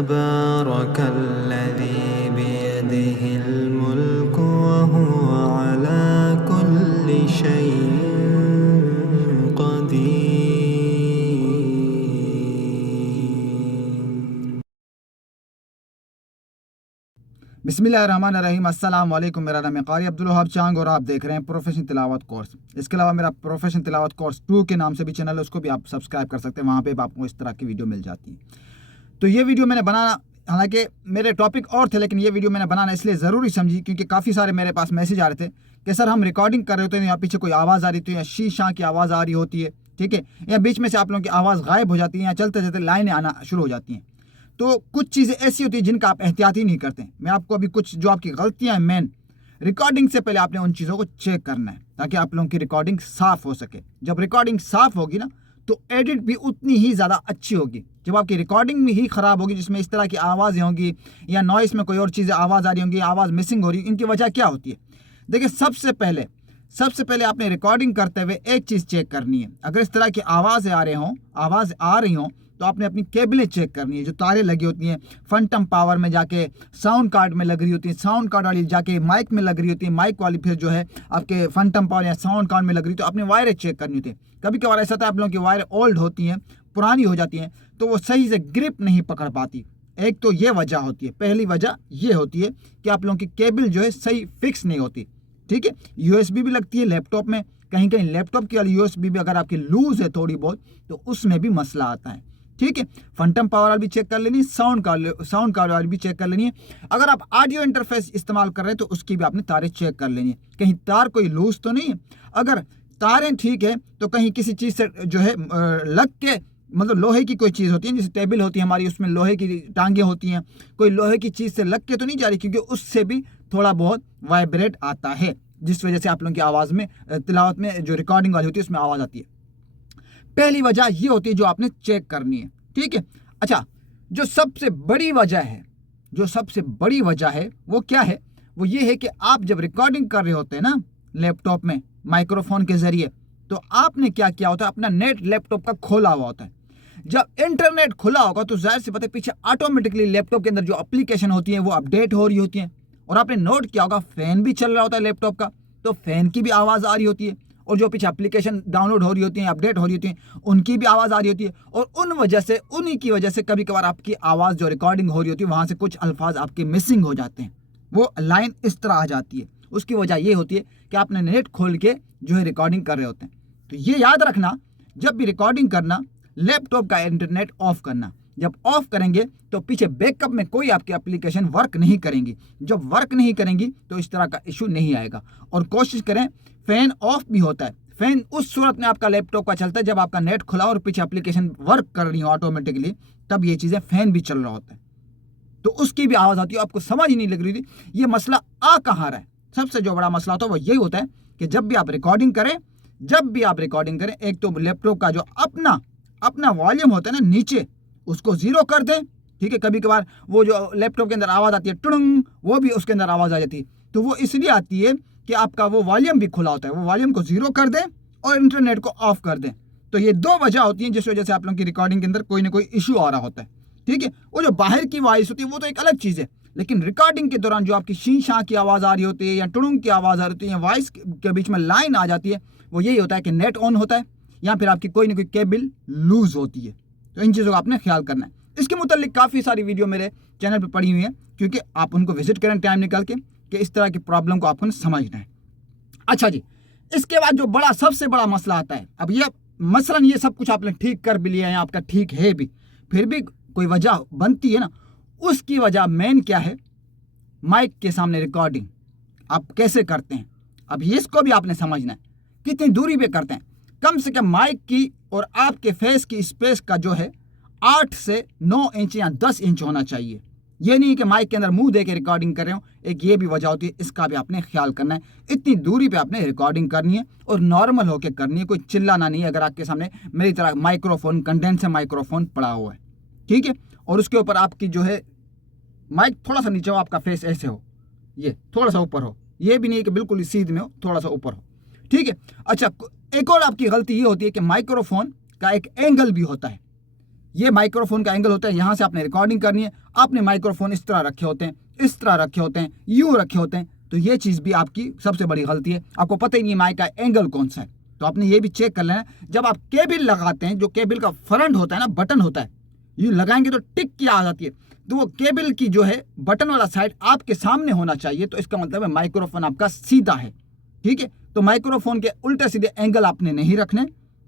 तबारकल्लज़ी बियदिहिल मुल्कु व हुवा अला कुल्लि शैइन क़दीर। बिस्मिल्लाहिर्रहमानिर्रहीम। अस्सलाम वालेकुम। मेरा नाम है कारी अब्दुल वहाब चांग और आप देख रहे हैं प्रोफेशनल तिलावत कोर्स। इसके अलावा मेरा प्रोफेशनल तिलावत कोर्स 2 के नाम से भी चैनल है, उसको भी आप सब्सक्राइब कर सकते हैं। वहाँ पे आपको इस तरह की वीडियो मिल जाती है। तो ये वीडियो मैंने बनाना, हालांकि मेरे टॉपिक और थे, लेकिन ये वीडियो मैंने बनाना इसलिए ज़रूरी समझी क्योंकि काफ़ी सारे मेरे पास मैसेज आ रहे थे कि सर हम रिकॉर्डिंग कर रहे होते हैं, या पीछे कोई आवाज़ आ रही थी, या शीशा की आवाज़ आ रही होती है, ठीक है, या बीच में से आप लोगों की आवाज़ गायब हो जाती है, या चलते चलते लाइनें आना शुरू हो जाती हैं। तो कुछ चीज़ें ऐसी होती हैं जिनका आप एहतियात ही नहीं करते। मैं आपको अभी कुछ जो आपकी गलतियाँ हैं मेन, रिकॉर्डिंग से पहले आपने उन चीज़ों को चेक करना है ताकि आप लोगों की रिकॉर्डिंग साफ़ हो सके। जब रिकॉर्डिंग साफ़ होगी ना तो एडिट भी उतनी ही ज़्यादा अच्छी होगी। जब आपकी रिकॉर्डिंग में ही ख़राब होगी, जिसमें इस तरह की आवाज़ें होंगी या नॉइस में कोई और चीज़ें आवाज़ आ रही होंगी, आवाज़ मिसिंग हो रही, इनकी वजह क्या होती है? देखिए, सबसे पहले आपने रिकॉर्डिंग करते हुए एक चीज़ चेक करनी है। अगर इस तरह की आवाज़ आ रही हों तो आपने अपनी केबलें चेक करनी है, जो तारें लगी होती हैं फंटम पावर में जाके साउंड कार्ड में लग रही होती है, साउंड कार्ड वाली जाके माइक में लग रही होती है, माइक वाली फिर जो है आपके फंटम पावर या साउंड कार्ड में लग रही, तो अपने वायरें चेक करनी होती है। कभी कभार ऐसा होता है आप लोगों की वायर ओल्ड होती हैं, पुरानी हो जाती हैं, तो वो सही से ग्रिप नहीं पकड़ पाती। एक तो ये वजह होती है, पहली वजह ये होती है कि आप लोगों की केबल जो है सही फिक्स नहीं होती, ठीक है। यूएसबी भी लगती है लैपटॉप में, कहीं कहीं लैपटॉप की वाली यूएसबी भी अगर आपकी लूज है थोड़ी बहुत तो उसमें भी मसला आता है, ठीक है। फंटम पावर वाली भी चेक कर लेनी है, साउंड कार्ड वाली भी चेक कर लेनी है। अगर आप ऑडियो इंटरफेस इस्तेमाल कर रहे हैं तो उसकी भी आपने तारें चेक कर लेनी है, कहीं तार कोई लूज तो नहीं है। अगर तारें ठीक है तो कहीं किसी चीज़ से जो है लग के, मतलब लोहे की कोई चीज़ होती है, जैसे टेबल होती है हमारी, उसमें लोहे की टांगें होती हैं, कोई लोहे की चीज़ से लग के तो नहीं जा रही, क्योंकि उससे भी थोड़ा बहुत वाइब्रेट आता है, जिस वजह से आप लोगों की आवाज़ में, तिलावत में जो रिकॉर्डिंग वाली होती है उसमें आवाज़ आती है। पहली वजह ये होती है जो आपने चेक करनी है, ठीक है। अच्छा, जो सबसे बड़ी वजह है वो क्या है? वो ये है कि आप जब रिकॉर्डिंग कर रहे होते हैं ना लैपटॉप में माइक्रोफोन के ज़रिए, तो आपने क्या किया होता है, अपना नेट लैपटॉप का खोला हुआ होता है। जब इंटरनेट खुला होगा तो जाहिर सी बात है पीछे ऑटोमेटिकली लैपटॉप के अंदर जो एप्लीकेशन होती हैं वो अपडेट हो रही होती हैं। और आपने नोट किया होगा फ़ैन भी चल रहा होता है लैपटॉप का, तो फ़ैन की भी आवाज़ आ रही होती है, और जो पीछे एप्लीकेशन डाउनलोड हो रही होती हैं, अपडेट हो रही होती हैं, उनकी भी आवाज़ आ रही होती है। और उन्हीं की वजह से कभी कभार आपकी आवाज़ जो रिकॉर्डिंग हो रही होती है वहाँ से कुछ अल्फाज आपके मिसिंग हो जाते हैं, वो लाइन इस तरह आ जाती है। उसकी वजह ये होती है कि आपने नेट खोल के जो है रिकॉर्डिंग कर रहे होते हैं। तो ये याद रखना, जब भी रिकॉर्डिंग करना लैपटॉप का इंटरनेट ऑफ करना। जब ऑफ करेंगे तो पीछे बैकअप में कोई आपकी एप्लीकेशन वर्क नहीं करेंगी। जब वर्क नहीं करेंगी तो इस तरह का इशू नहीं आएगा। और कोशिश करें, फ़ैन ऑफ भी होता है, फ़ैन उस सूरत में आपका लैपटॉप का चलता है जब आपका नेट खुला और पीछे एप्लीकेशन वर्क कर रही हो ऑटोमेटिकली, तब ये चीज़ें फ़ैन भी चल रहा होता है, तो उसकी भी आवाज़ आती है, आपको समझ ही नहीं लग रही थी ये मसला आ कहाँ रहा है। सबसे जो बड़ा मसला होता है वो यही होता है कि जब भी आप रिकॉर्डिंग करें, एक तो लैपटॉप का जो अपना वॉल्यूम होता है ना नीचे, उसको ज़ीरो कर दें, ठीक है। कभी कभार वो जो लैपटॉप के अंदर आवाज़ आती है टुडुंग, वो भी उसके अंदर आवाज़ आ जाती है, तो वो इसलिए आती है कि आपका वो वॉल्यूम भी खुला होता है। वो वॉल्यूम को ज़ीरो कर दें और इंटरनेट को ऑफ कर दें। तो ये 2 वजह होती हैं जिस वजह से आप लोगों की रिकॉर्डिंग के अंदर कोई ना कोई इशू आ रहा होता है, ठीक है। वो जो बाहर की वॉइस होती है वो तो एक अलग चीज़ है, लेकिन रिकॉर्डिंग के दौरान जो आपकी शीशा की आवाज़ आ रही होती है या टुडुंग की आवाज़ आ रही होती है या वॉइस के बीच में लाइन आ जाती है, वो यही होता है कि नेट ऑन होता है या फिर आपकी कोई ना कोई केबल लूज़ होती है। तो इन चीज़ों का आपने ख्याल करना है। इसके मुतालिक काफ़ी सारी वीडियो मेरे चैनल पर पड़ी हुई है, क्योंकि आप उनको विजिट करें टाइम निकाल के, कि इस तरह की प्रॉब्लम को आपको समझना है। अच्छा जी, इसके बाद जो सबसे बड़ा मसला आता है, अब ये मसलन ये सब कुछ आपने ठीक कर भी लिया है, आपका ठीक है भी, फिर भी कोई वजह बनती है ना, उसकी वजह मेन क्या है? माइक के सामने रिकॉर्डिंग आप कैसे करते हैं? अब इसको भी आपने समझना है, कितनी दूरी पे करते हैं। कम से कम माइक की और आपके फेस की स्पेस का जो है 8 से 9 इंच या 10 इंच होना चाहिए। ये नहीं कि माइक के अंदर मुंह दे के रिकॉर्डिंग कर रहे हो, एक ये भी वजह होती है, इसका भी आपने ख्याल करना है। इतनी दूरी पे आपने रिकॉर्डिंग करनी है और नॉर्मल होकर करनी है, कोई चिल्लाना नहीं है। अगर आपके सामने मेरी तरह माइक्रोफोन, कंडेंसर माइक्रोफोन पड़ा हुआ है, ठीक है, और उसके ऊपर आपकी जो है माइक थोड़ा सा नीचे हो, आपका फेस ऐसे हो, ये थोड़ा सा ऊपर हो, ये भी नहीं कि बिल्कुल सीध में हो, थोड़ा सा ऊपर हो, ठीक है। अच्छा, एक और आपकी गलती ये होती है कि माइक्रोफोन का एक एंगल भी होता है। ये माइक्रोफोन का एंगल होता है, यहाँ से आपने रिकॉर्डिंग करनी है, आपने माइक्रोफोन इस तरह रखे होते हैं, इस तरह रखे होते हैं, यूँ रखे होते हैं, तो ये चीज़ भी आपकी सबसे बड़ी गलती है। आपको पता ही नहीं माइक का एंगल कौन सा है, तो आपने ये भी चेक कर लेना। जब आप केबल लगाते हैं, जो केबल का फ्रंट होता है ना, बटन होता है, ये लगाएंगे तो टिक की आ जाती है, तो वो केबल की जो है बटन वाला साइड आपके सामने होना चाहिए, तो इसका मतलब है माइक्रोफोन आपका सीधा है। ठीक है, तो माइक्रोफोन के उल्टे सीधे एंगल आपने नहीं रखने,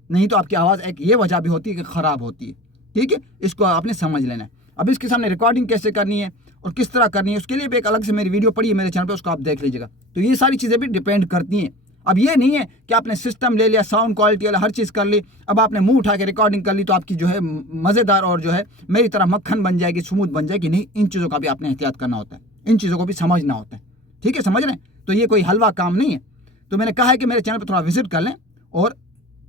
नहीं तो आपकी आवाज़ एक ये वजह भी होती है कि ख़राब होती है। ठीक है, इसको आपने समझ लेना है। अब इसके सामने रिकॉर्डिंग कैसे करनी है और किस तरह करनी है, उसके लिए भी एक अलग से मेरी वीडियो पड़ी है मेरे चैनल पे, उसको आप देख लीजिएगा। तो ये सारी चीज़ें भी डिपेंड करती हैं। अब ये नहीं है कि आपने सिस्टम ले लिया, साउंड क्वालिटी वाला हर चीज़ कर ली, अब आपने मुंह उठा के रिकॉर्डिंग कर ली तो आपकी जो है मज़ेदार और जो है मेरी तरह मक्खन बन जाएगी, स्मूथ बन जाएगी। नहीं, इन चीज़ों का भी आपने एहतियात करना होता है, इन चीज़ों को भी समझना होता है। ठीक है, समझ रहे हैं? तो ये कोई हलवा काम नहीं है। तो मैंने कहा है कि मेरे चैनल पर थोड़ा विजिट कर लें और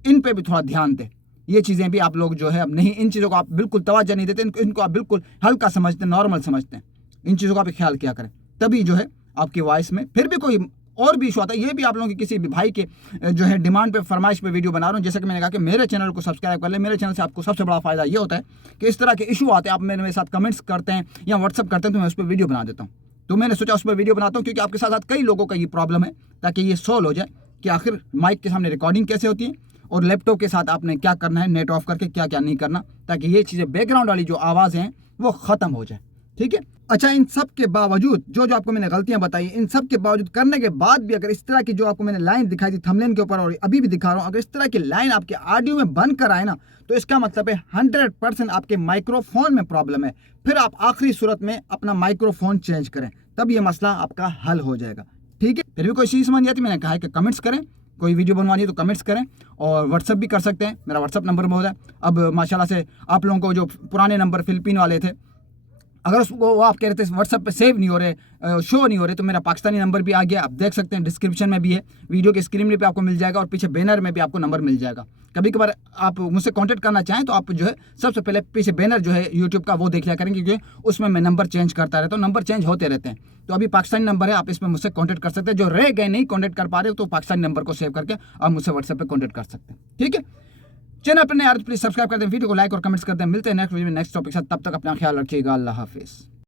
इन पे भी थोड़ा ध्यान दें। ये चीज़ें भी आप लोग जो है अब नहीं, इन चीज़ों को आप बिल्कुल तवज्जो नहीं देते, इनको आप बिल्कुल हल्का समझते हैं, नॉर्मल समझते हैं। इन चीज़ों का भी ख्याल किया करें, तभी जो है आपकी वॉइस में फिर भी कोई और भी इशू आता है। ये भी आप लोगों की किसी भी भाई के जो है डिमांड पे, फरमाइश पे वीडियो बना रहा हूँ। जैसे कि मैंने कहा कि मेरे चैनल को सब्सक्राइब कर ले। मेरे चैनल से आपको सबसे बड़ा फ़ायदा ये होता है कि इस तरह के इशू आते हैं, आप मेरे साथ कमेंट्स करते हैं या व्हाट्सअप करते हैं, तो मैं उस पर वीडियो बना देता हूँ। तो मैंने सोचा उस पर वीडियो बनाता हूँ, क्योंकि आपके साथ साथ कई लोगों का ये प्रॉब्लम है, ताकि ये सॉल्व हो जाए कि आखिर माइक के सामने रिकॉर्डिंग कैसे होती है और लैपटॉप के साथ आपने क्या करना है, नेट ऑफ करके क्या क्या नहीं करना, ताकि ये चीज़ें बैकग्राउंड वाली जो आवाज़ें हैं वो ख़त्म हो जाए। ठीक है, अच्छा, इन सब के बावजूद जो आपको मैंने गलतियां बताई, इन सब के बावजूद करने के बाद भी अगर इस तरह की जो आपको मैंने लाइन दिखाई थी थंबनेल के ऊपर और अभी भी दिखा रहा हूँ, अगर इस तरह की लाइन आपके ऑडियो में बन कर आए ना, तो इसका मतलब है 100% आपके माइक्रोफोन में प्रॉब्लम है। फिर आप आखिरी सूरत में अपना माइक्रोफोन चेंज करें, तब ये मसला आपका हल हो जाएगा। ठीक है, फिर भी कोई चीज़ समझ नहीं आती, मैंने कहा है कि कमेंट्स करें, कोई वीडियो बनवानी है तो कमेंट्स करें, और व्हाट्सअप भी कर सकते हैं, मेरा व्हाट्सअप नंबर मौजूद है। अब माशाल्लाह से आप लोगों को जो पुराने नंबर फिलिपीन वाले थे, अगर उसको वो आप कह रहे थे व्हाट्सअप पे सेव नहीं हो रहे, शो नहीं हो रहे, तो मेरा पाकिस्तानी नंबर भी आ गया, आप देख सकते हैं, डिस्क्रिप्शन में भी है, वीडियो के स्क्रीन पे आपको मिल जाएगा और पीछे बैनर में भी आपको नंबर मिल जाएगा। कभी कभार आप मुझसे कांटेक्ट करना चाहें तो आप जो है सबसे पहले पीछे बैनर जो है यूट्यूब का वो देख लिया करेंगे, क्योंकि उसमें मैं नंबर चेंज करता रहता हूँ, नंबर चेंज होते रहते हैं। तो अभी पाकिस्तानी नंबर है, आप इसमें मुझसे कॉन्टैक्ट कर सकते हैं। जो रह गए नहीं कॉन्टैक्ट कर पा रहे हो, तो पाकिस्तानी नंबर को सेव करके आप मुझसे व्हाट्सएप पर कॉन्टैक्ट कर सकते हैं। ठीक है, चैनल पर नए प्लीज सब्सक्राइब कर दें, वीडियो को लाइक और कमेंट्स कर दें। मिलते हैं नेक्स्ट वीडियो में नेक्स्ट टॉपिक के साथ, तब तक अपना ख्याल रखिएगा। अल्लाह हाफिज़।